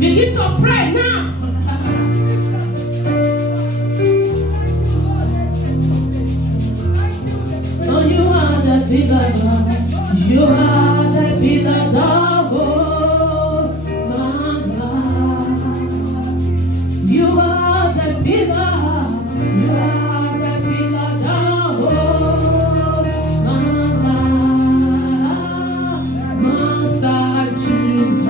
Begin to pray now. Oh, you are the bigger God. You are the bigger God. You are the bigger. You are the bigger God. Master Jesus.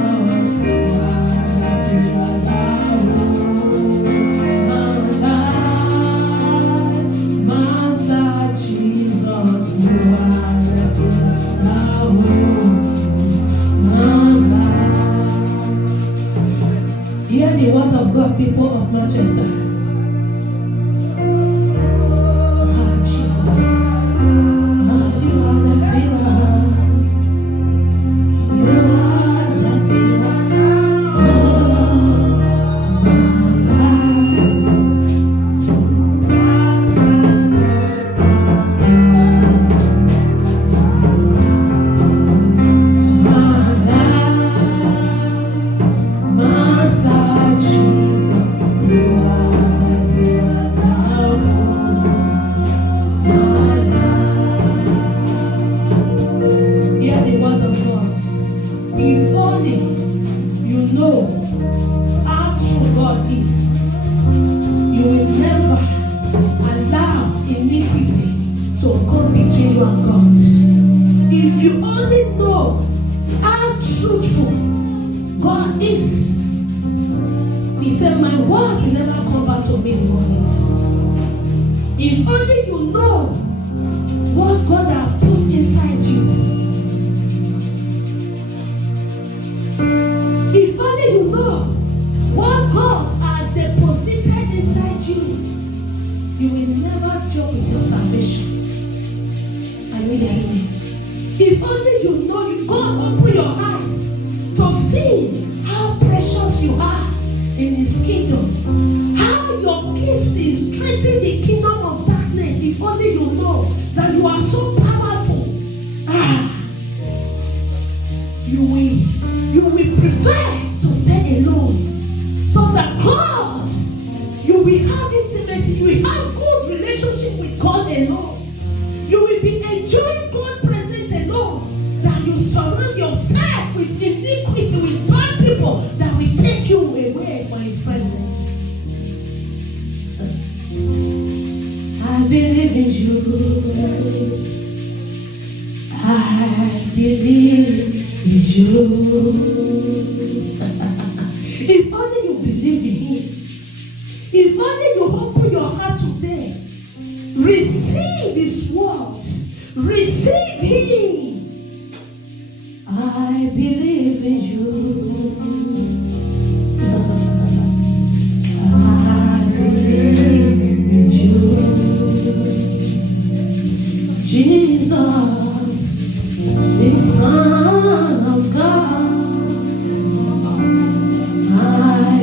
Hear the word of God, people of Manchester. Ah, Jesus. Ah, you are the pillar. You are the pillar. Hear the word of God. If only you know how true God is, you will never allow iniquity to come between you and God. If you only know how truthful God is, He said, my word will never come back to me void. If only you know what God has put inside you, if only you know what God has deposited inside you, you will never joke with your salvation. Are you hearing me? If only you know, you God open your eyes to see how precious you are in His kingdom, how your gift is strengthening the kingdom of darkness. If only you know that you are so powerful, you will prefer to stay alone, so that God, you will have intimacy, you will have good relationship with God alone. You will be enjoying God's presence alone, that you surround yourself with iniquity, with bad people that will take you away from His presence. I believe in you. I believe in you. If only you believe in Him. If only you open your heart today. Receive His words. Receive Him. I believe in you. I believe in you. Jesus, the Son of God. I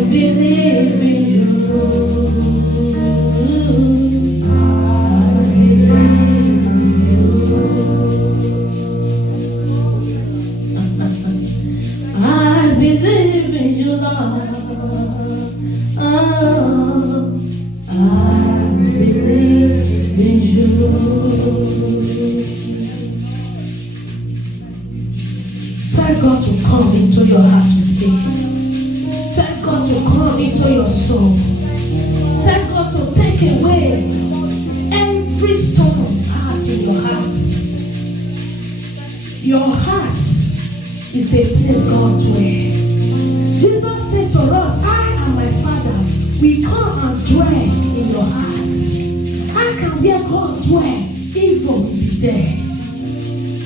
believe in you. I believe in you. I believe in you, Lord. Oh, I believe in you. Tell God to come into your heart today. Tell God to come into your soul. Tell God to take away every stone heart in your heart. Your heart is a place God dwells. Jesus said to us, I and my Father, we come and dwell in your heart. How can where God dwell, evil will be there?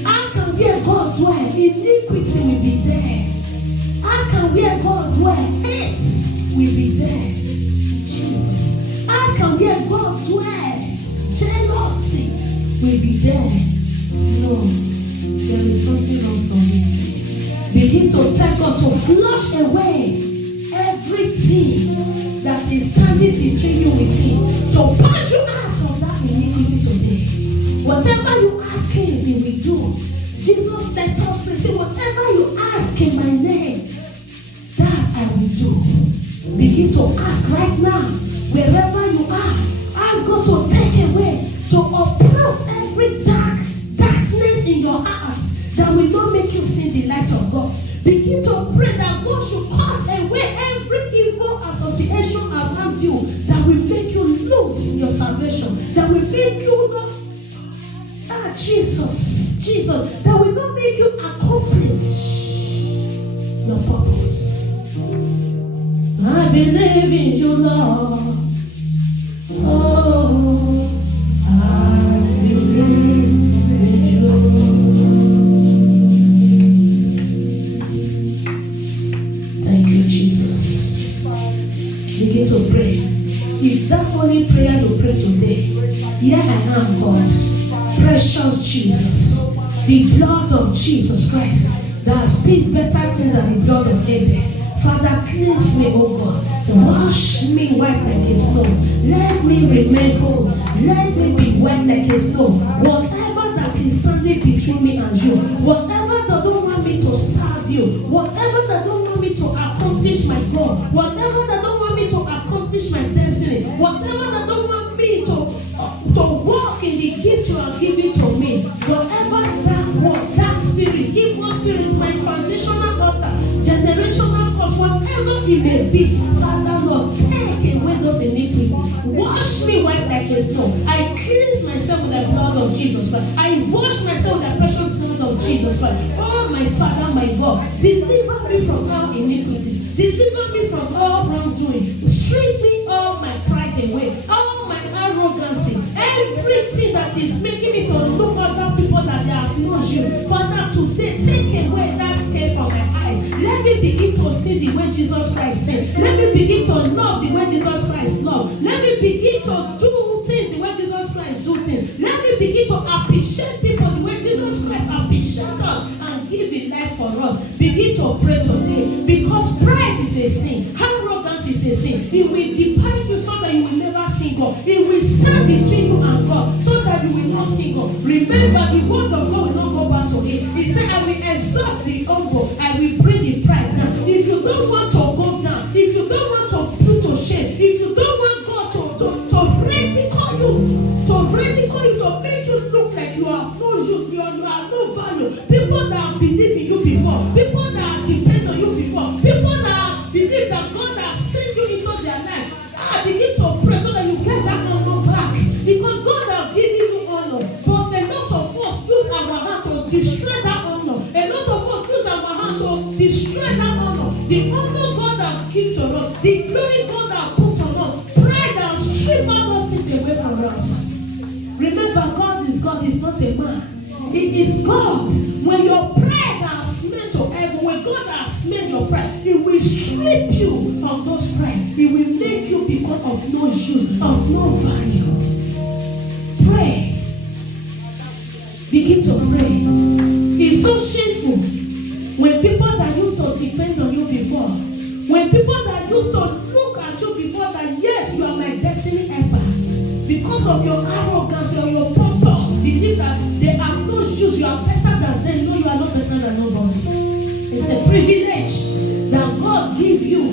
How can where God dwell, iniquity will be there? How can where God dwell, hate will be there? Jesus. How can where God dwell, jealousy will be there? No, there is something wrong somewhere. Begin to tell God to flush away everything that is standing between you with Him, to push you out of that iniquity today. Whatever you ask Begin to ask right now, wherever you are, ask God to take away, to uproot every darkness in your heart that will not make you see the light of God. Begin to pray that God should cut away every evil association around you that will make you lose your salvation, that will make you not, Jesus, that will not make you accomplish your purpose. I believe in you, Lord. Oh, I believe in you. Thank you, Jesus. Begin to pray. If that only prayer you pray today, here I am, God. Precious Jesus, the blood of Jesus Christ that speaks better things than the blood of Abel. Father, cleanse me, O God. Wash me white like a snow. Let me remain whole. Let me be white like a snow. Whatever that is standing between me and you, whatever that don't want me to serve you, whatever that don't want me to accomplish my goal, whatever that don't want me to accomplish my destiny, whatever that don't want me to walk in the gift you are giving to me, whatever that was, that spirit, evil spirit, my foundational altar, generational cause, whatever it may be, Father Lord, take away those iniquities. Wash me white like a snow. I cleanse myself with the blood of Jesus Christ. I wash myself with the precious blood of Jesus Christ. Oh my Father, my God, deliver me from all iniquities. Deliver me from all wrongdoing. Strip me all my pride away, all my arrogancy, everything that is making me to look at other people that they have known you. Father, today, take away that stain from my eyes. Let me begin to see the way Jesus Christ said. Let me begin to love the way Jesus Christ loved. Let me begin to do things the way Jesus Christ do things. Let me begin to appreciate people the way Jesus Christ appreciates us and give His life for us. Begin to pray today, because pride is a sin. Arrogance is a sin. It will depart you so that you will never sin God. It will stand between you and God so that you will not sin God. Remember, the word of God will not go back to it. He said, I will exalt the humble, I will bring the pride down. If you don't want to go down, if you don't want to put to shame, if you don't want God to ridicule you, to make you look like you have no use, you have no value. People that have believed in you before, people that have depended on you before, people that have believed that God has sent you into their life, begin to pray so that you get that honor back. Because God has given you honor, but a lot of us use our hand to destroy that honor. A lot of us use our hand to destroy that honor. The honor God has given to us, the glory God has put on us, pride and strip all those things away from us. Remember, God is not a man. It is God. When your pride has smelled to heaven, when God has smelled your pride, it will strip you of those pride. It will make you become of no use, of no value. Pray. Begin to pray. It's so shameful when people that used to depend on you before, when people that used to look at you before that, yes, you are my destiny helper, because of your arrogance or your purpose, believe that they have no use, you are better than them. No, you are not better than nobody. It's a privilege that God give you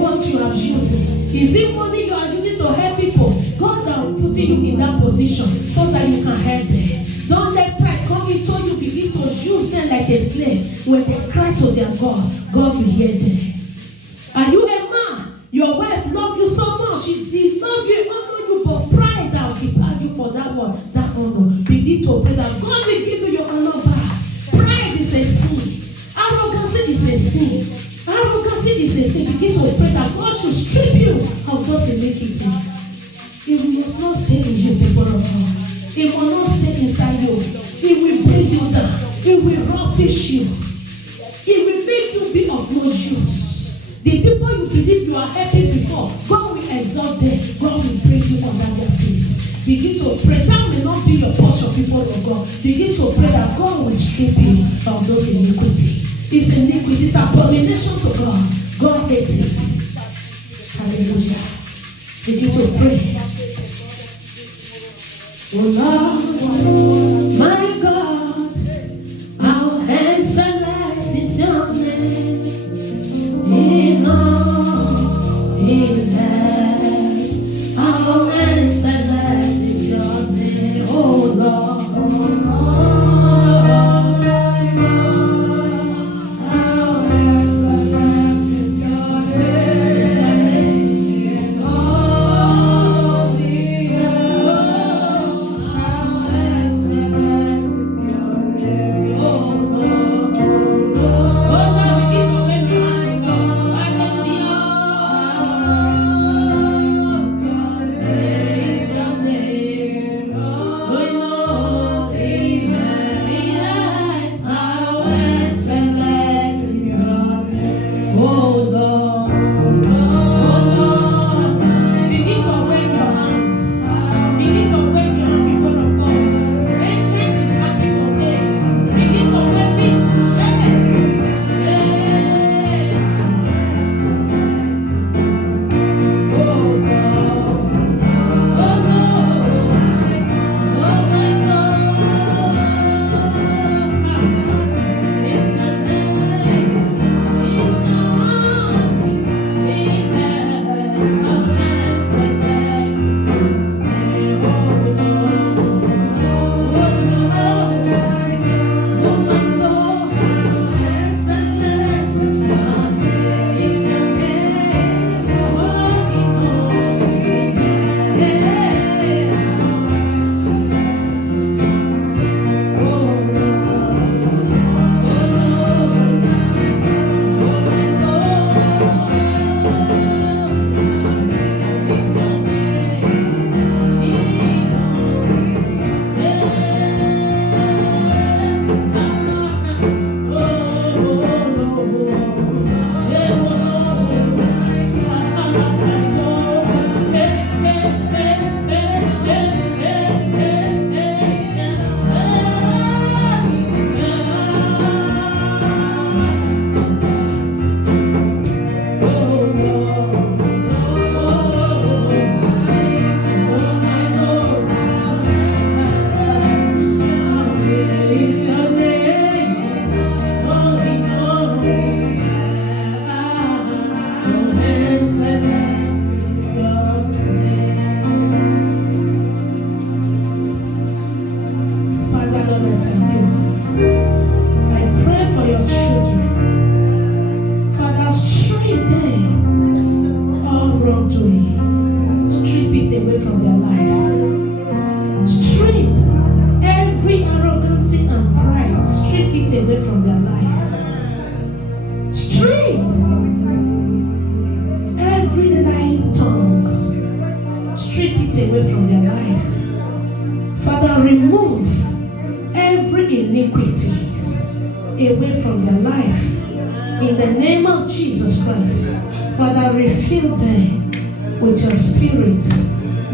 what you are using. Is it money you are using to help people? God has put you in that position so that you can help them. Don't let pride come into you, begin to use them like a slave. When they cry to their God, God will hear them. Are you a man? Your wife loves you so much. She did love you, honor you, but pride has prepared you for that one, that honor. Begin to pray that God will give you your honor back. Pride is a sin. Arrogance is a sin. Arrogance is a sin. Begin to pray that God should strip you of those iniquities. It must not stay in you, people of God. It will not stay inside you. It will bring you down. It will rubbish you. It will make you be of no use. The people you believe you are helping before, God will exalt them. God will bring you under their feet. Begin to pray. That may not be your portion, people of God. Begin to pray that God will strip you of those iniquities. It's iniquity. It's abomination to God. God hates it. Hallelujah. Begin to pray. Oh Lord, my God, how excellent is your name in all away from their life. Strip every arrogancy and pride. Strip it away from their life. Strip every lying tongue. Strip it away from their life. Father, remove every iniquities away from their life. In the name of Jesus Christ, Father, refill them with your spirit,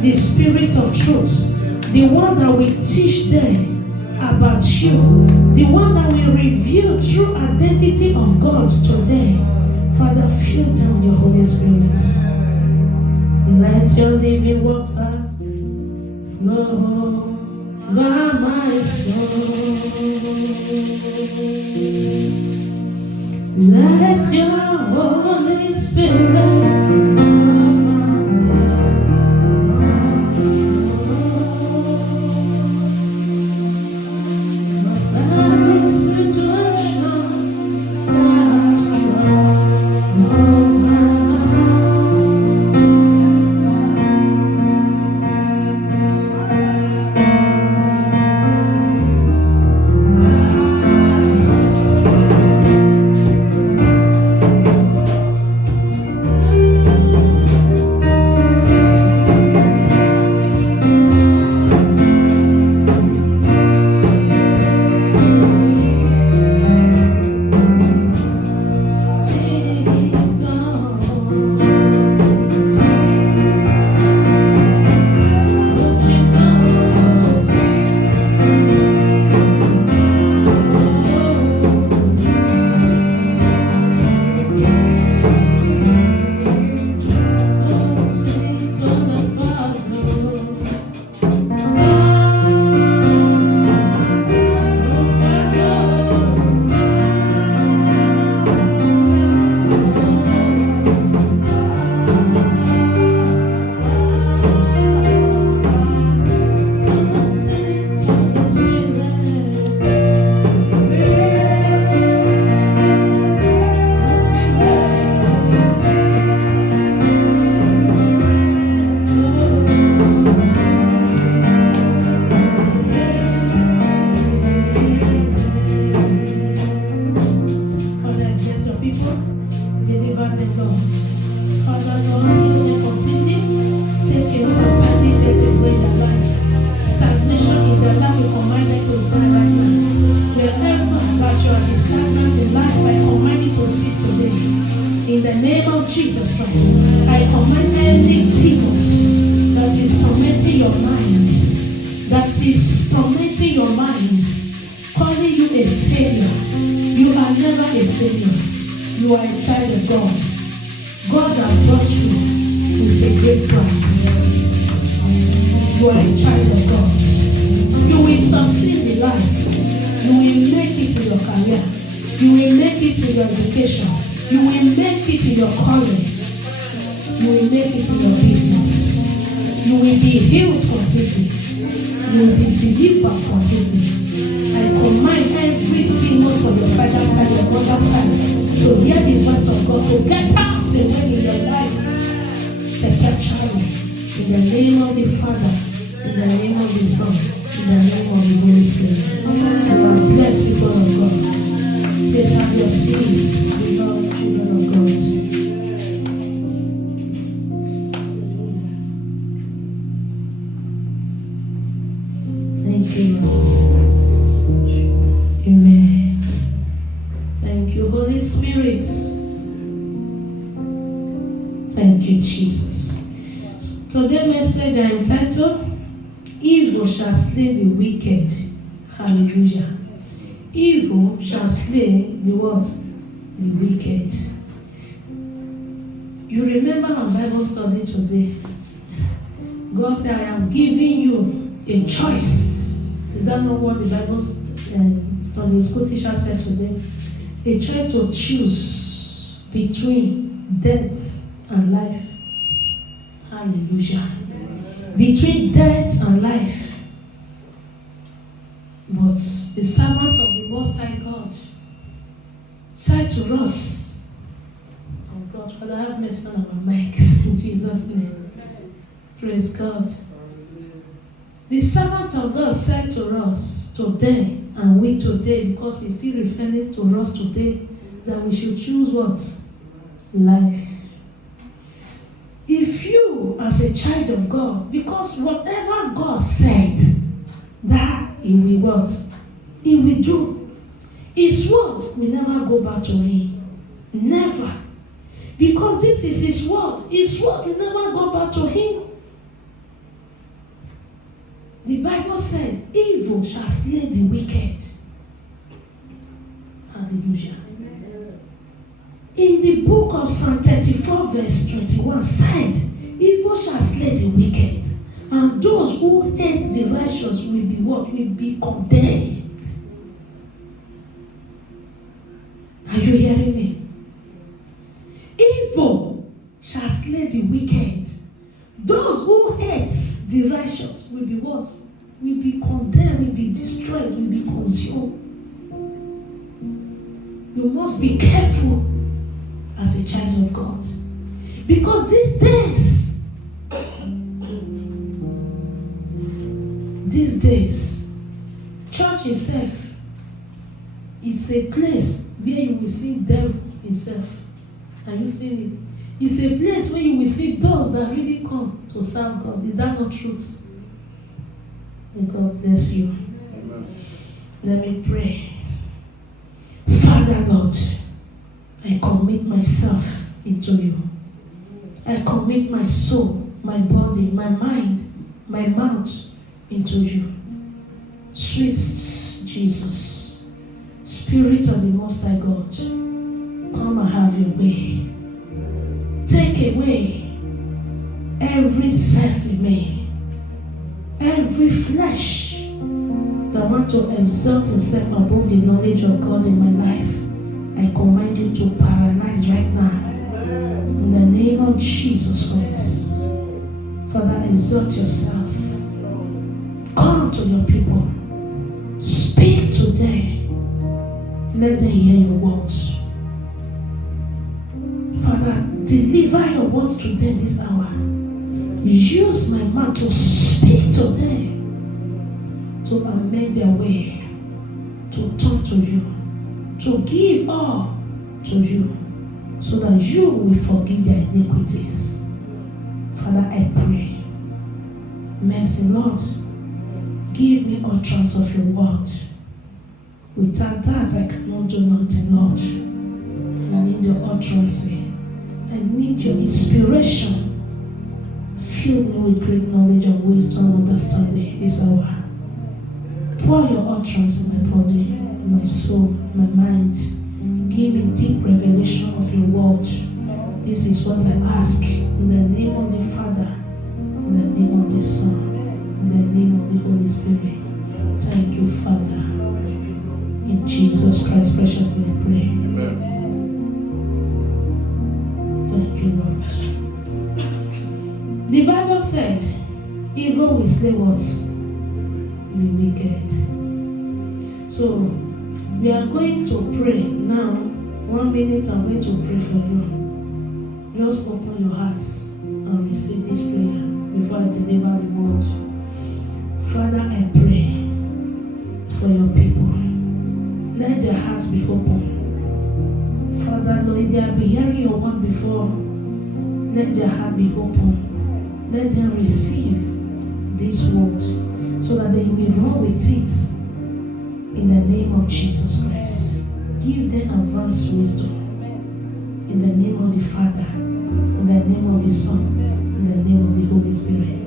the spirit of truth, the one that will teach them about you, the one that will reveal true identity of God to them. Father, fill them with your Holy Spirit. Let your living water flow over my soul. Let your Holy Spirit today. God said, I am giving you a choice. Is that not what the Bible Sunday school teacher said today? A choice to choose between death and life. Hallelujah. Between death and life. But the servant of the Most High God said to us, oh God, Father, have mercy on our minds in Jesus' name. Praise God. The servant of God said to us today, and we today, because he's still referring to us today, that we should choose what? Life. If you, as a child of God, because whatever God said, that he will what? He will do. His word will never go back to him. Never. Because this is his word. His word will never go back to him. The Bible said, evil shall slay the wicked. Hallelujah. In the book of Psalm 34, verse 21 said, evil shall slay the wicked, and those who hate the righteous will be what? Will be condemned. Are you hearing me? Evil shall slay the wicked. Those who hate the righteous will be what? Will be condemned, will be destroyed, will be consumed. You must be careful as a child of God. Because these days, church itself is a place where you will see devil himself. Are you seeing it? It's a place where you will see those that really come to serve God. Is that not truth? May God bless you. Amen. Let me pray. Father Lord, I commit myself into you. I commit my soul, my body, my mind, my mouth into you. Sweet Jesus, Spirit of the Most High God, come and have your way. Take away every self-made, every flesh that want to exalt itself above the knowledge of God in my life. I command you to paralyze right now. In the name of Jesus Christ. Father, exalt yourself. Come to your people. Speak to them. Let them hear your words. Father, deliver your word to them this hour. Use my mouth to speak to them, to amend their way, to turn to you, to give all to you, so that you will forgive their iniquities. Father, I pray. Mercy, Lord. Give me utterance of your word. Without that, I cannot do nothing, Lord. I need your utterance. I need your inspiration. Fill me with great knowledge and wisdom and understanding this hour. Pour your utterance in my body, in my soul, my mind. Give me deep revelation of your word. This is what I ask in the name of the Father, in the name of the Son, in the name of the Holy Spirit. Thank you, Father. In Jesus Christ's precious name I pray. Amen. Thank you, Lord. The Bible said, evil will slay what? The wicked. So, we are going to pray now. 1 minute, I'm going to pray for you. Just open your hearts and receive this prayer before I deliver the word. Father, I pray for your people. Let their hearts be open. Father, Lord, they have been hearing your word before. Let their heart be open. Let them receive this word so that they will run with it in the name of Jesus Christ. Give them advanced wisdom in the name of the Father, in the name of the Son, in the name of the Holy Spirit.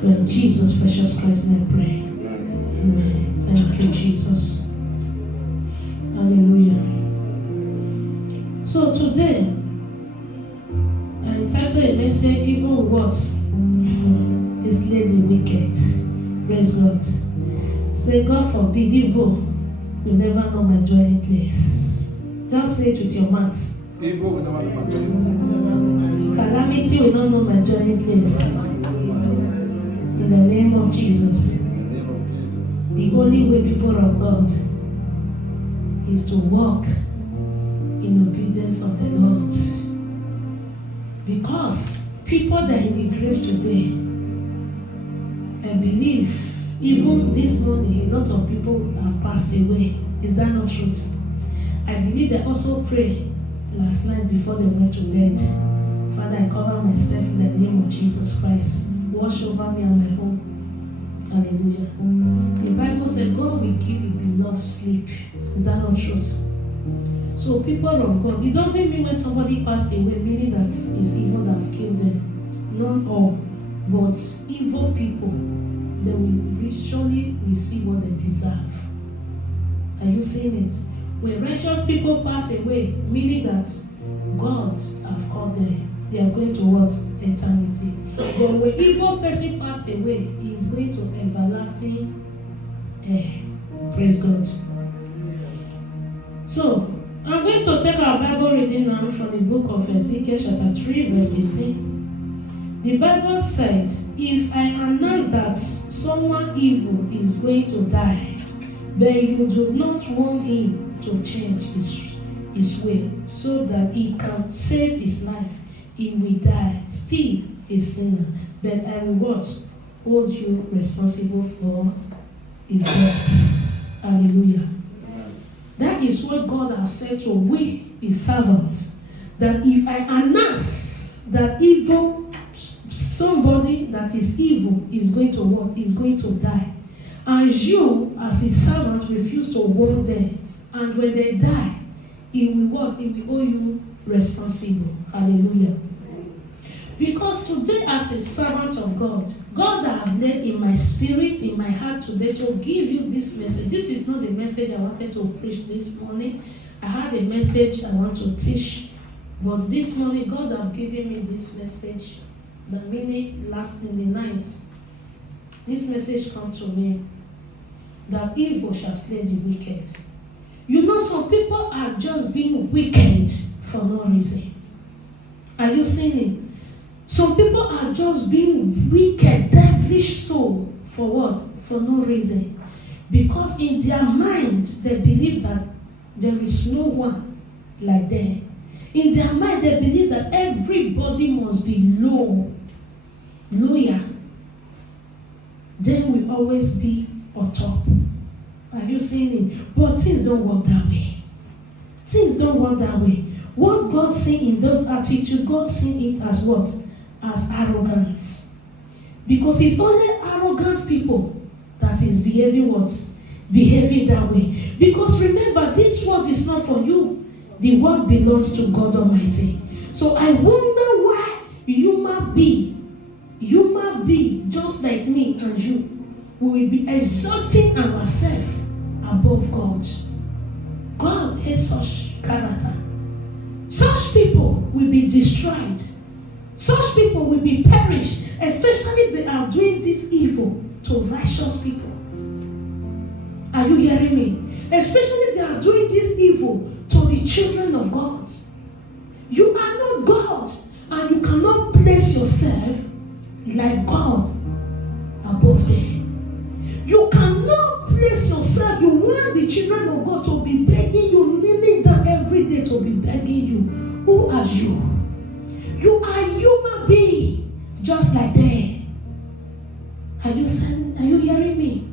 For in Jesus' precious Christ's name I pray. Amen. Thank you, Jesus. Hallelujah. So today, I entitled a message, even what is laid the wicked. Praise God. Say, God forbid evil will never know my dwelling place. Just say it with your mouth. Evil will never know my dwelling place. Calamity will not know my dwelling place. In the name of Jesus. The only way, people of God, is to walk in obedience of the Lord. Because people that are in the grave today, I believe even this morning a lot of people have passed away. Is that not truth? I believe they also prayed last night before they went to bed. Father, I cover myself in the name of Jesus Christ. Wash over me and my home. Hallelujah. The Bible said God will give you beloved sleep. Is that not truth? So people of God, it doesn't mean when somebody passed away, meaning that it's evil that have killed them. Not all. But evil people, they will surely receive what they deserve. Are you seeing it? When righteous people pass away, meaning that God have called them, they are going towards eternity. But when evil person passed away, he is going to everlasting praise God. So, I'm going to take our Bible reading now from the book of Ezekiel chapter 3 verse 18. The Bible said, if I announce that someone evil is going to die, but you do not want him to change his way so that he can save his life, he will die, still a sinner. But I will what? Hold you responsible for his death. Hallelujah. That is what God has said to we, his servants, that if I announce that evil, somebody that is evil is going to what? Is going to die. And you, as his servant, refuse to warn them. And when they die, he will what? He will hold you responsible. Hallelujah. Because today, as a servant of God, God has laid in my spirit, in my heart today to give you this message. This is not the message I wanted to preach this morning. I had a message I want to teach. But this morning, God has given me this message. The minute last in the night, this message comes to me. That evil shall slay the wicked. You know, some people are just being wicked for no reason. Are you seeing it? Some people are just being wicked, devilish soul for what? For no reason. Because in their mind, they believe that there is no one like them. In their mind, they believe that everybody must be loyal. Then will always be on top. Are you seeing it? But things don't work that way. Things don't work that way. What God sees in those attitudes, God sees it as what? As arrogance. Because it's only arrogant people that is behaving what? Behaving that way. Because remember, this word is not for you. The word belongs to God Almighty. So I wonder why human being just like me and you, we will be exalting ourselves above God. God hates such character. Such people will be destroyed. Such people will be perished, especially if they are doing this evil to righteous people. Are you hearing me? Especially if they are doing this evil to the children of God. You are not God, and you cannot place yourself like God above them. You cannot place yourself. You want the children of God to be begging you, kneeling down every day to be begging you. Who are you? You are a human being, just like them. Are you hearing me?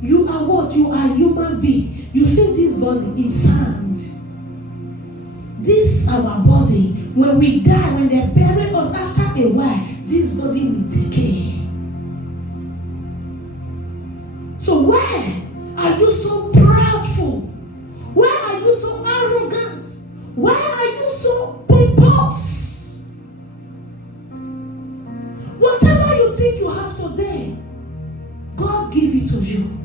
You are what? You are a human being. You see this body is sand. This our body. When we die, when they bury us, after a while, this body will decay. So why are you so proudful? Why are you so arrogant? Why are you so pompous? Whatever you think you have today, God give it to you.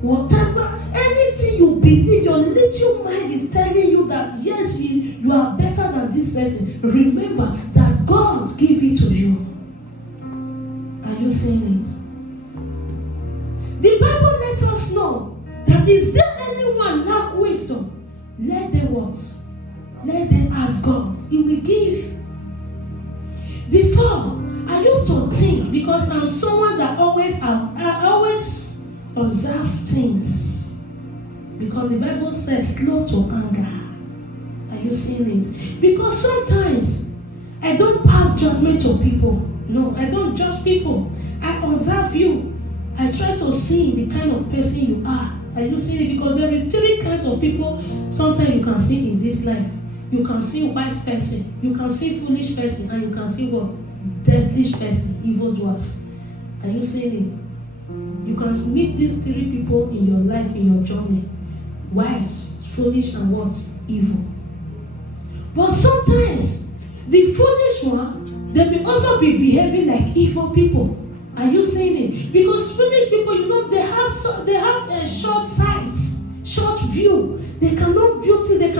Whatever, anything you believe, your little mind is telling you that yes, you are better than this person. Remember that God give it to you. Are you seeing it? The Bible let us know that is there anyone lack wisdom? Let them what? Let them ask God. He will give. Before, I used to think, because I'm someone that I always observe things. Because the Bible says slow to anger. Are you seeing it? Because sometimes I don't pass judgment to people. No, I don't judge people. I observe you. I try to see the kind of person you are. Are you seeing it? Because there is 3 kinds of people sometimes you can see in this life. You can see wise person, you can see foolish person, and you can see what? Devilish person, evildoers. Are you seeing it? You can meet these 3 people in your life, in your journey. Wise, foolish, and what? Evil. But sometimes, the foolish one, they may also be behaving like evil people. Are you seeing it? Because foolish people, you know, they have a short sight, short view. They cannot view things, they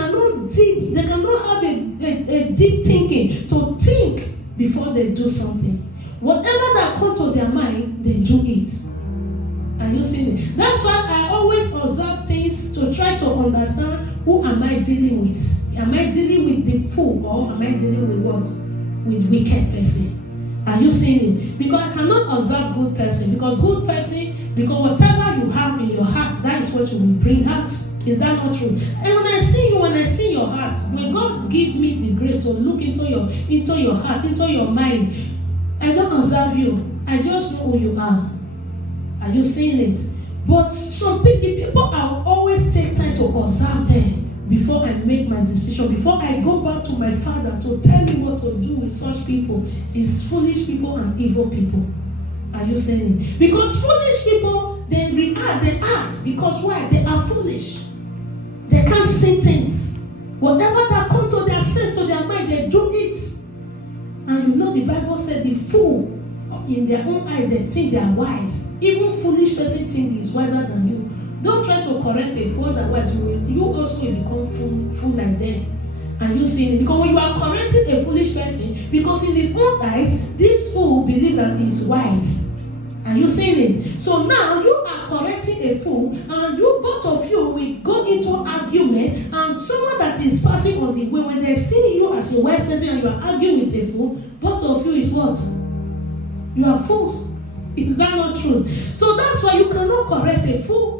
cannot have a deep thinking to think before they do something. Whatever that comes to their mind, they do it. Are you seeing it? That's why I always observe things to try to understand who am I dealing with. Am I dealing with the fool or am I dealing with what? With wicked person. Are you seeing it? Because I cannot observe good person. Because whatever you have in your heart, that is what you will bring out. Is that not true? And when I see your heart, when God give me the grace to look into your heart, into your mind, I don't observe you. I just know who you are. Are you seeing it? But some people I always take time to observe them before I make my decision, before I go back to my Father to tell me what to do with such people. Is foolish people and evil people. Are you saying it? Because foolish people, they react, they act. Because why? They are foolish. They can't see things. Whatever that comes to their sense, to their mind, they do it. And you know the Bible said the fool, in their own eyes, they think they are wise. Even foolish person think is wiser than you. Don't try to correct a fool, otherwise you also will become fool like them. And you see it? Because when you are correcting a foolish person, because in his own eyes, this fool believes that he is wise. Are you seeing it? So now you are correcting a fool, and you both of you will go into argument, and someone that is passing on the way, when they see you as a wise person and you are arguing with a fool, both of you is what? You are fools. Is that not true? So that's why you cannot correct a fool.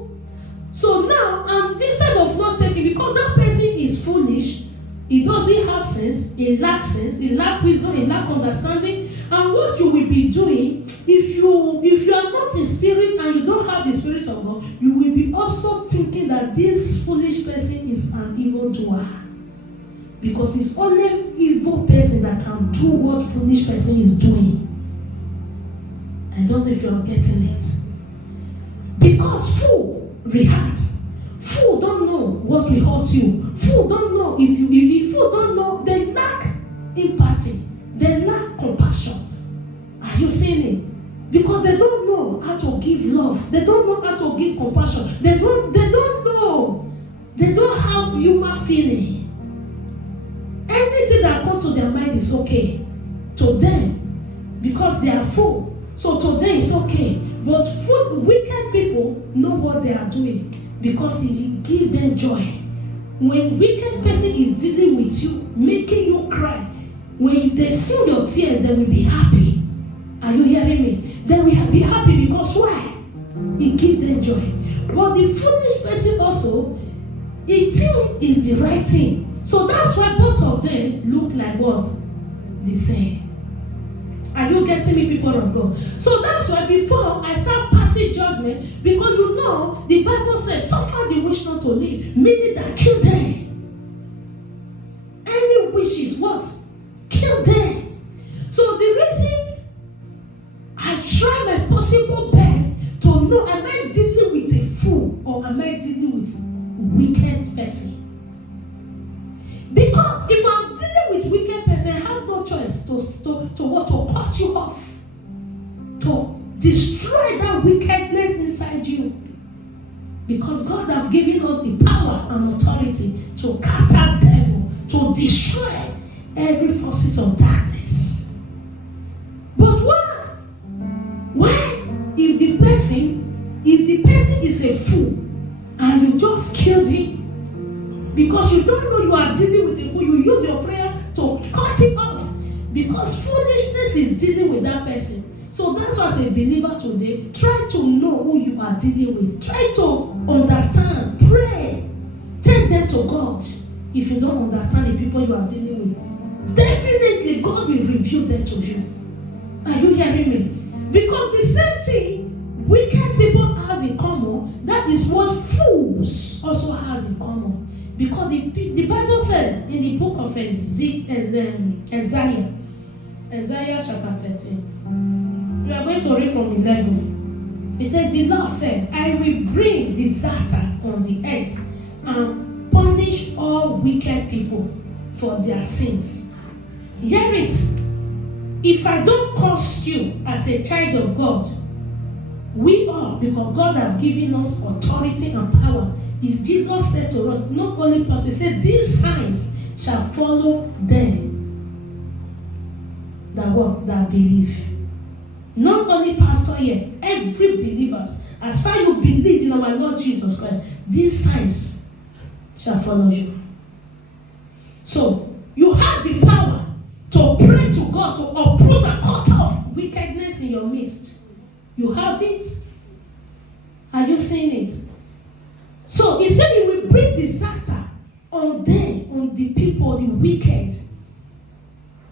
So now, and instead of not taking, because that person is foolish, he doesn't have sense, he lacks wisdom, he lacks understanding. And what you will be doing, if you are not in spirit and you don't have the Spirit of God, you will be also thinking that this foolish person is an evildoer. Because it's only evil person that can do what foolish person is doing. I don't know if you are getting it. Because fool reacts. Fool don't know what will hurt you. Fool don't know if fool don't know, they lack empathy. They lack compassion. Are you seeing it? Because they don't know how to give love. They don't know how to give compassion. They don't know. They don't have human feeling. Anything that comes to their mind is okay to them because they are full. So to them it's okay. But wicked people know what they are doing because it gives them joy. When wicked person is dealing with you, making you cry, when they see your tears, they will be happy. Are you hearing me? They will be happy because why? It gives them joy. But the foolish person also, it thinks is the right thing. So that's why both of them look like what? The same. Are you getting me, people of God? So that's why before I start passing judgment, because you know the Bible says, suffer the wish not to live, meaning that kill them. Any wish is what? Kill them. So the reason I try my possible best to know, am I dealing with a fool or am I dealing with wicked person? Because if I'm dealing with wicked person, I have no choice to cut you off, to destroy that wickedness inside you. Because God has given us the power and authority to cast out devil, to destroy every forces of darkness. But why? If the person is a fool and you just killed him, because you don't know you are dealing with a fool, you use your prayer to cut him off. Because foolishness is dealing with that person. So that's why as a believer today, try to know who you are dealing with. Try to understand. Pray. Take them to God. If you don't understand the people you are dealing with, definitely God will reveal them to you. Are you hearing me? Because the same thing wicked people have in common, that is what fools also has in common. Because the Bible said in the book of Isaiah chapter 13, we are going to read from 11. It said, the Lord said, I will bring disaster on the earth and punish all wicked people for their sins. Hear it. If I don't curse you as a child of God, we are, because God has given us authority and power. Is Jesus said to us, not only pastor, he said, these signs shall follow them that believe. Not only pastor here, every believers, as far you believe in our Lord Jesus Christ, these signs shall follow you. So you have the power to pray to God to uproot and cut off wickedness in your midst. You have it. Are you seeing it? So he said he will bring disaster on them, on the people, the wicked.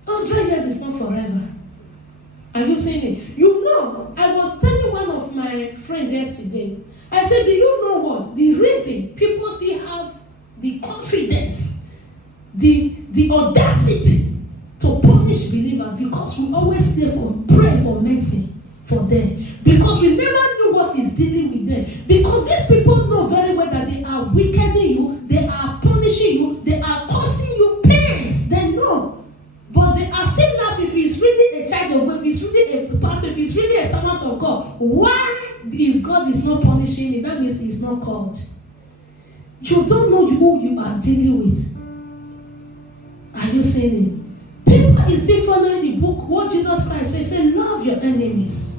100 years is not forever. Are you seeing it? You know, I was telling one of my friends yesterday, I said, do you know what? The reason people still have the confidence, the audacity to punish believers, because we always pray for mercy for them. Because we never knew what is dealing with them. Because these people know very well that they are weakening you, they are punishing you, they are causing you pains. They know. But they are still laughing. If he's really a child of God, if he's really a pastor, if he's really a servant of God, why is God is not punishing me? That means he's not called. You don't know who you are dealing with. Are you saying it? People is still following the book, what Jesus Christ says, say, love your enemies.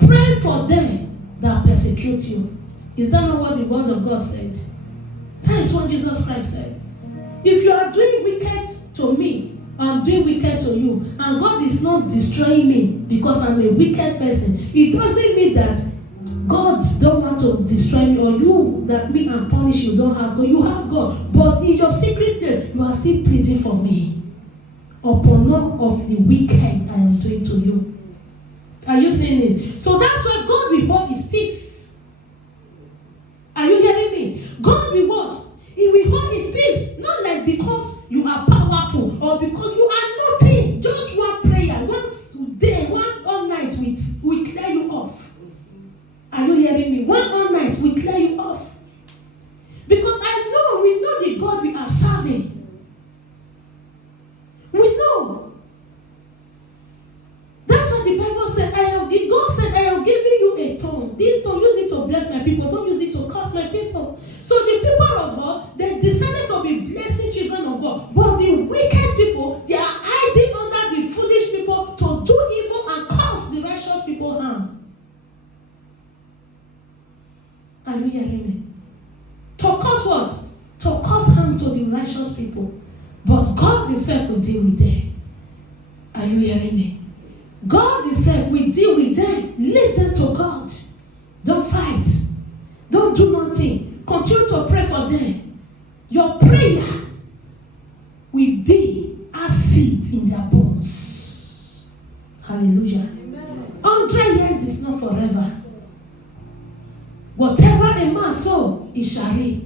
Pray for them that persecute you. Is that not what the word of God said? That is what Jesus Christ said. If you are doing wicked to me, I'm doing wicked to you, and God is not destroying me because I'm a wicked person, it doesn't mean that God don't want to destroy me, or you, that me and punish you, don't have God. You have God. But in your secret place, you are still pleading for me upon none of the wicked I am doing to you. Are you seeing it? So that's why God will hold his peace. Are you hearing me? God will what? He will hold his peace. Not like because you are powerful or because you are nothing. Just one prayer, once day, one all night will clear you off. Are you hearing me? One all night will clear you off. Because we know the God we are serving. We know. That's what the Bible said. God said, I am giving you a tongue. This tongue, use it to bless my people. Don't use it to curse my people. So the people of God, they decided to be blessing children of God. But the wicked people, they are hiding under the foolish people to do evil and cause the righteous people harm. Are you hearing me? To cause what? To cause harm to the righteous people. But God himself will deal with them. Are you hearing me? God himself will deal with them. Leave them to God. Don't fight. Don't do nothing. Continue to pray for them. Your prayer will be as seed in their bones. Hallelujah. 100 years is not forever. Whatever a man sow, he shall reap.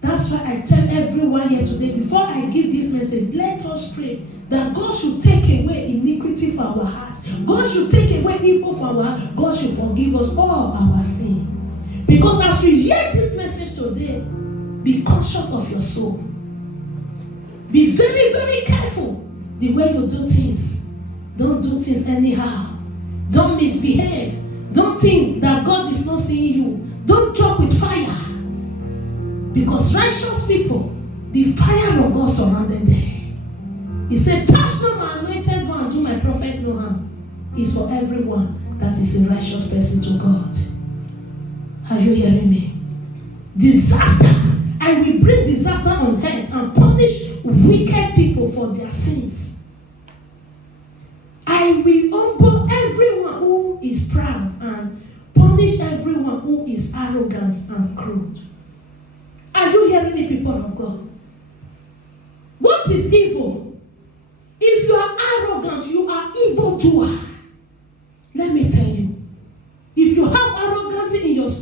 That's why I tell everyone here today, before I give this message, let us pray that God should take away iniquity from our hearts. God should take away evil from our heart. God should forgive us all our sin. Because as you hear this message today, be conscious of your soul. Be very, very careful the way you do things. Don't do things anyhow. Don't misbehave. Don't think that God is not seeing you. Don't joke with fire. Because righteous people, the fire of God surrounded them. He said, touch not my anointed one, do my prophet no harm. It's for everyone that is a righteous person to God. Are you hearing me? Disaster. I will bring disaster on earth and punish wicked people for their sins. I will humble everyone who is proud and punish everyone who is arrogant and cruel. Are you hearing the people of God? What is evil? If you are arrogant, you are evildoer.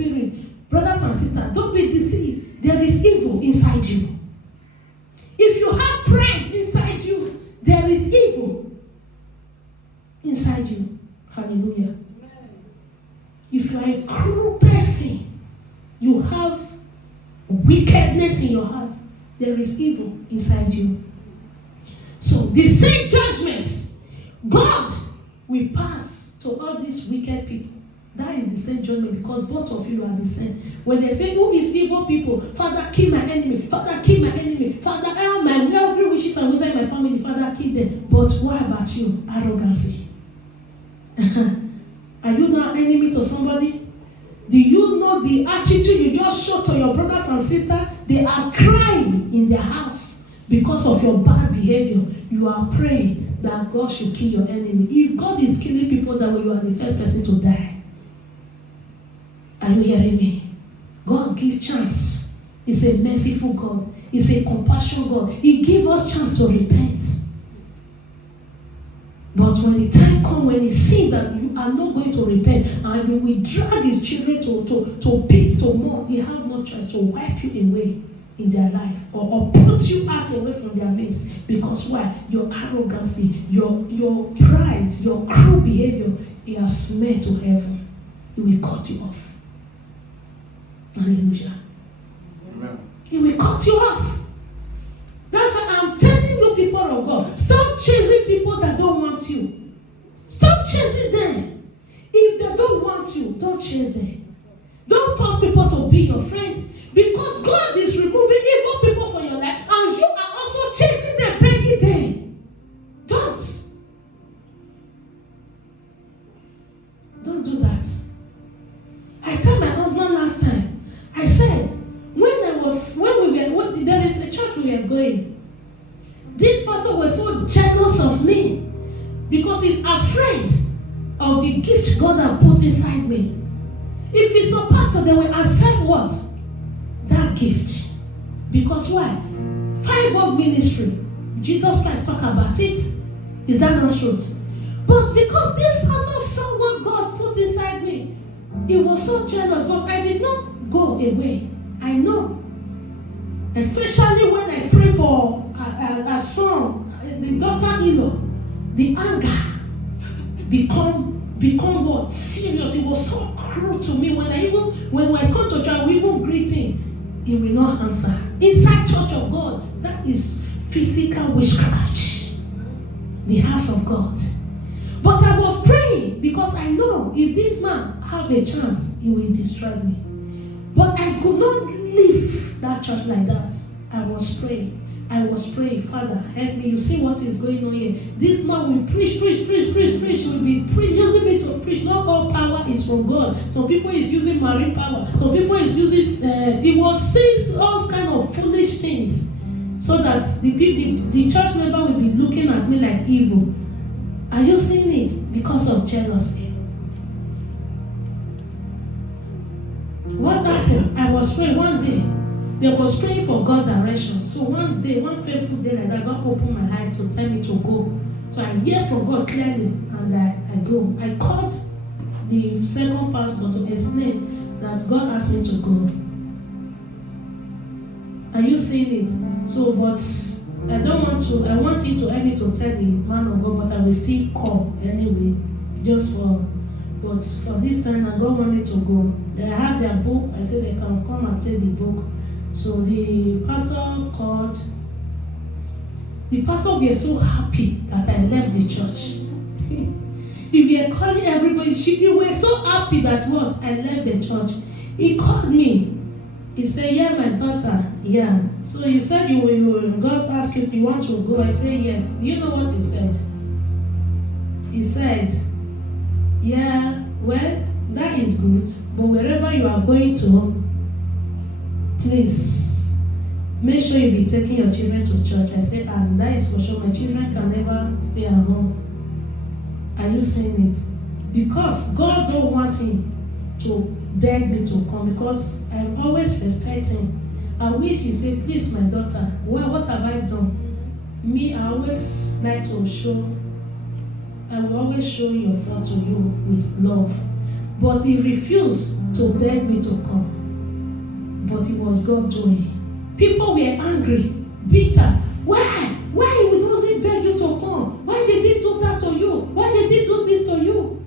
spirit. Brothers and sisters, don't be deceived. There is evil inside you. If you have pride inside you, there is evil inside you. Hallelujah. If you are a cruel person, you have wickedness in your heart, there is evil inside you. So the same judgments God will pass to all these wicked people. That is the same judgment, because both of you are the same. When they say, who is evil people? Father, kill my enemy. Father, kill my enemy. Father, my every wishes and wishes in my family. Father, kill them. But what about you? Arrogancy. Are you now enemy to somebody? Do you know the attitude you just showed to your brothers and sisters? They are crying in their house because of your bad behavior. You are praying that God should kill your enemy. If God is killing people that way, you are the first person to die. Are you hearing me? God gives chance. He's a merciful God. He's a compassionate God. He gives us chance to repent. But when the time comes, when he sees that you are not going to repent and you will drag his children to pit, to more, he has no choice to wipe you away in their life or put you out away from their midst. Because why? Your arrogancy, your pride, your cruel behavior, he has smeared to heaven. He will cut you off. Hallelujah. Amen. He will cut you off. That's why I'm telling you, people of God, stop chasing people that don't want you. Stop chasing them. If they don't want you, don't chase them. Don't force people to be your friend, because God is removing evil people from your life and you are also chasing them, begging them. Don't do that. I told my husband last time, I said, there is a church we are going. This pastor was so jealous of me because he's afraid of the gift God has put inside me. If he's a pastor, they will accept what? That gift. Because why? Five-word ministry. Jesus Christ talked about it. Is that not true? But because this pastor saw what God put inside me, he was so jealous. But I did not go away. I know. Especially when I pray for a son, the daughter-in-law, the anger become what? Serious. It was so cruel to me. When I come to church, we even greet him, he will not answer. Inside church of God, that is physical witchcraft. The house of God. But I was praying because I know if this man have a chance, he will destroy me. But I could not leave that church like that. I was praying, Father, help me. You see what is going on here. This man will preach. He will be using me to preach. Not all power is from God. Some people is using marine power. Some people is using, he was saying all kind of foolish things so that the church member will be looking at me like evil. Are you seeing it? Because of jealousy. What happened? I was praying one day. I was praying for God's direction. So one day, one faithful day like that, God opened my eye to tell me to go. So I hear from God clearly, and I go. I called the second pastor to explain that God asked me to go. Are you seeing it? So, but I don't want to. I want you to help me to tell the man of God, but I will still come anyway, just for. But for this time, I don't want me to go. They have their book. I said they can come and take the book. So the pastor called. The pastor was so happy that I left the church. He were calling everybody. He was so happy that what? I left the church. He called me. He said, yeah, my daughter. Yeah. So you said you will. God asked you, do you want to go? I said, yes. Do you know what he said? He said, yeah, well, that is good. But wherever you are going to, please make sure you be taking your children to church. I said, that is for sure. My children can never stay at home. Are you saying it? Because God don't want him to beg me to come, because I'm always respecting. I wish he said, please, my daughter, well, what have I done? Me, I always like to show. I will always show your front to you with love. But he refused to beg me to come. But it was God doing. People were angry, bitter. Why? Why he doesn't beg you to come? Why did he do that to you? Why did he do this to you?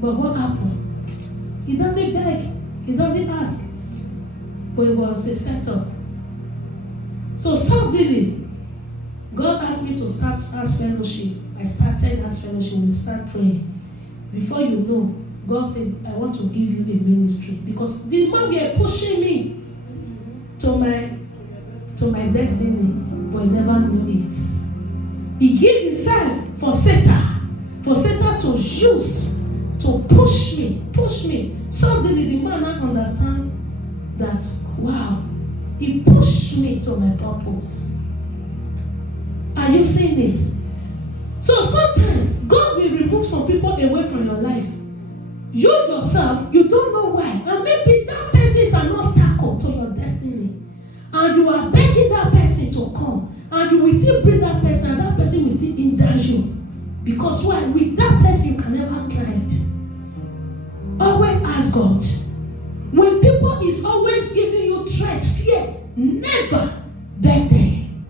But what happened? He doesn't beg. He doesn't ask. But it was a setup. So suddenly, God asked me to start House Fellowship. I started House Fellowship. We start praying. Before you know, God said, I want to give you a ministry. Because the man were pushing me to my destiny, but I never knew it. He gave himself for Satan to use, to push me. Suddenly the man now understand that, wow, he pushed me to my purpose. Are you seeing it? So sometimes God will remove some people away from your life. You yourself, you don't know why. And maybe that person is an obstacle to your destiny. And you are begging that person to come. And you will still bring that person, and that person will still hinder you. Because why? With that person, you can never climb. Always ask God. When people is always giving you threat, fear, never beg them.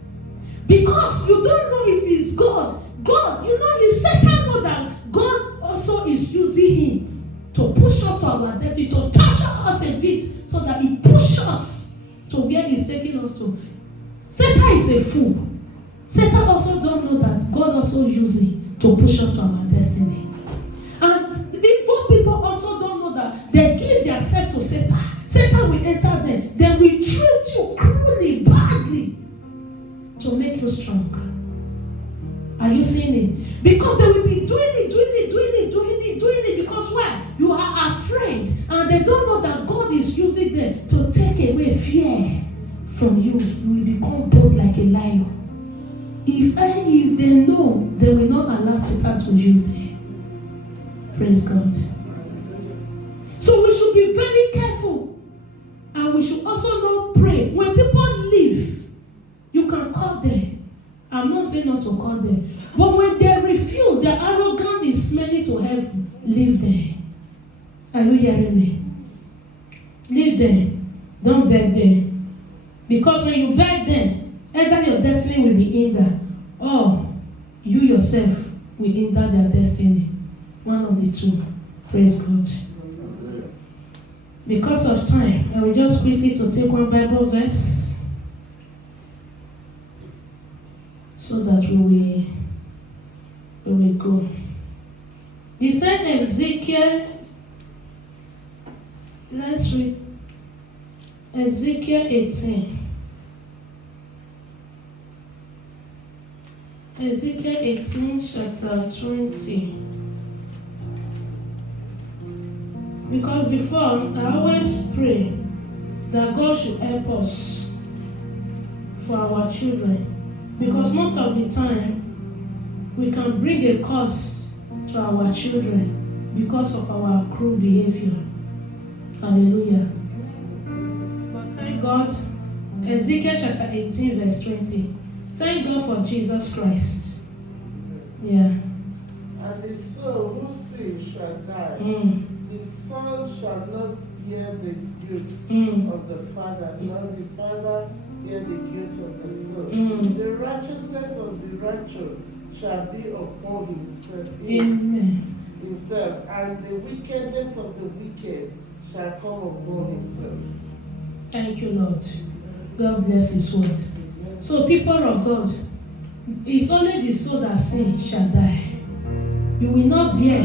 Because you don't know if it's God. God, you know, if Satan know that God also is using him to push us to our destiny, to touch us a bit, so that he pushes us to where he's taking us to. Satan is a fool. Satan also don't know that God also using to push us to our destiny. And evil people also don't know that they give themselves to Satan. Satan will enter them. They will treat you cruelly, badly, to make you strong. Are you seeing it? Because they will be doing it. Because why? You are afraid. And they don't know that God is using them to take away fear from you. You will become bold like a lion. If they know, they will not allow Satan to use them. Praise God. So we should be very careful. And we should also not pray. When people leave, you can call them. I'm not saying not to call them. But when they refuse, their arrogance is smelling to heaven, leave them. Are you hearing me? Leave them. Don't beg them. Because when you beg them, either your destiny will be hindered, or you yourself will hinder their destiny. One of the two. Praise God. Because of time, I will just quickly to take one Bible verse so that we will go. He said Ezekiel, let's read Ezekiel 18. Ezekiel 18, chapter 20. Because before, I always pray that God should help us for our children. Because most of the time, we can bring a curse to our children because of our cruel behavior. Hallelujah. But thank God, Ezekiel chapter 18, verse 20. Thank God for Jesus Christ. Yeah. And the soul who sins shall die. The son shall not bear the guilt of the father, nor the father bear the guilt of the son. The righteousness of the righteous shall be upon himself. Himself, and the wickedness of the wicked shall come upon himself. Thank you, Lord. God bless his word. So, people of God, it's only the soul that sins shall die. You will not bear.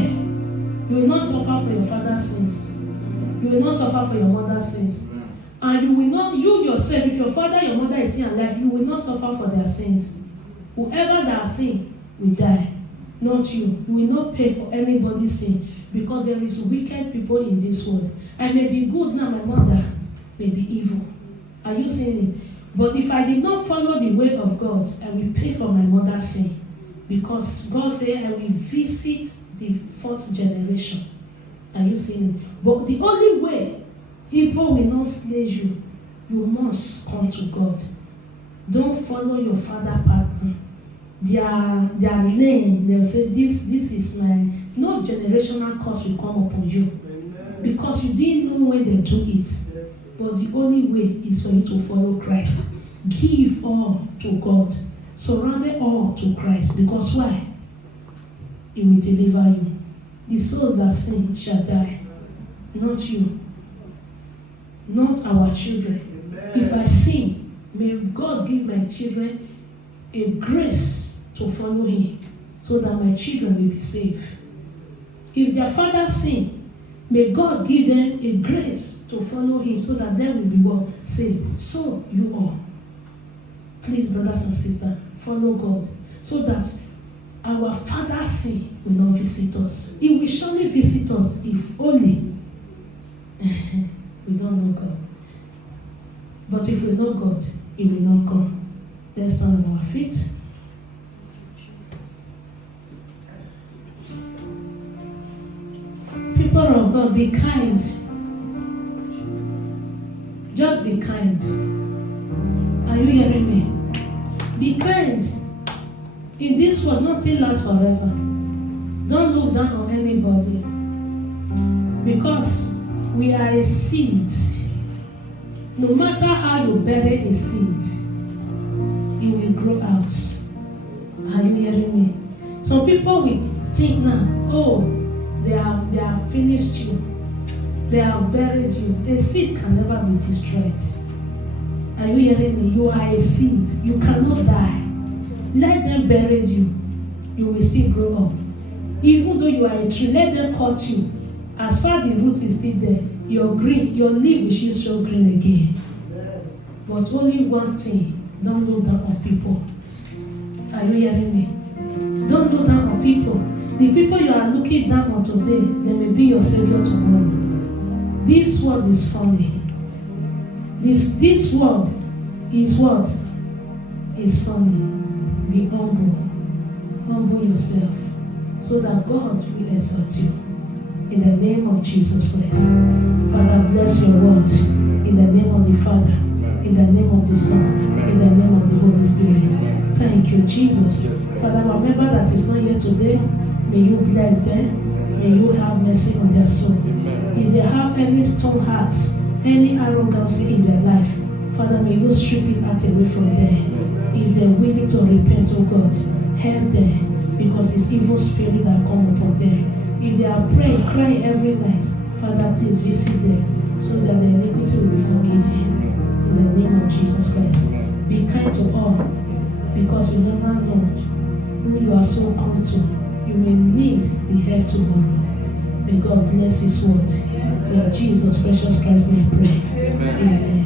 You will not suffer for your father's sins. You will not suffer for your mother's sins. And you will not, you yourself, if your father, your mother is still alive, you will not suffer for their sins. Whoever that sin will die, not you. You will not pay for anybody's sin, because there is wicked people in this world. I may be good now, my mother may be evil. Are you seeing it? But if I did not follow the way of God, I will pay for my mother's sin. Because God said, I will visit the fourth generation. Are you seeing it? But the only way evil will not slay you, you must come to God. Don't follow your father partner. Their lane, they'll say, this is no generational curse will come upon you. Amen. Because you didn't know when they do it. Yes. But the only way is for you to follow Christ. Give all to God. Surrender all to Christ. Because why? He will deliver you. The soul that sin shall die. Not you. Not our children. Amen. If I sin, may God give my children a grace to follow Him, so that my children will be saved. If their father sin, may God give them a grace to follow Him, so that they will be what? Saved. So you all, please, brothers and sisters, follow God, so that our father's sin will not visit us. He will surely visit us if only we don't know God. But if we know God, He will not come. Let's stand on our feet. People of God, be kind. Just be kind. Are you hearing me? Be kind. In this world, nothing lasts forever. Don't look down on anybody. Because we are a seed. No matter how you bury a seed, it will grow out. Are you hearing me? Some people will think now, oh, they have finished you. They have buried you. A seed can never be destroyed. Are you hearing me? You are a seed. You cannot die. Let them bury you. You will still grow up. Even though you are a tree, let them cut you. As far as the root is still there, your leaf will still show green again. But only one thing, don't look down on people. Are you hearing me? Don't look down on people. The people you are looking down on today, they may be your savior tomorrow. This word is funny. This word is what? Is funny. Be humble. Humble yourself, so that God will exalt you. In the name of Jesus Christ. Father, bless your word. In the name of the Father. In the name of the Son. In the name of the Holy Spirit. Thank you, Jesus. Father, remember that is not here today. May you bless them. May you have mercy on their soul. If they have any stone hearts, any arrogancy in their life, Father, may you strip it out away from them. If they're willing to repent, oh God, help them, because it's evil spirit that come upon them. If they are praying, crying every night, Father, please visit them, so that the iniquity will be forgiven. In the name of Jesus Christ. Be kind to all, because you never know who you are so called to. You may need the help tomorrow. May God bless His word. For Jesus, precious Christ, we pray. Amen.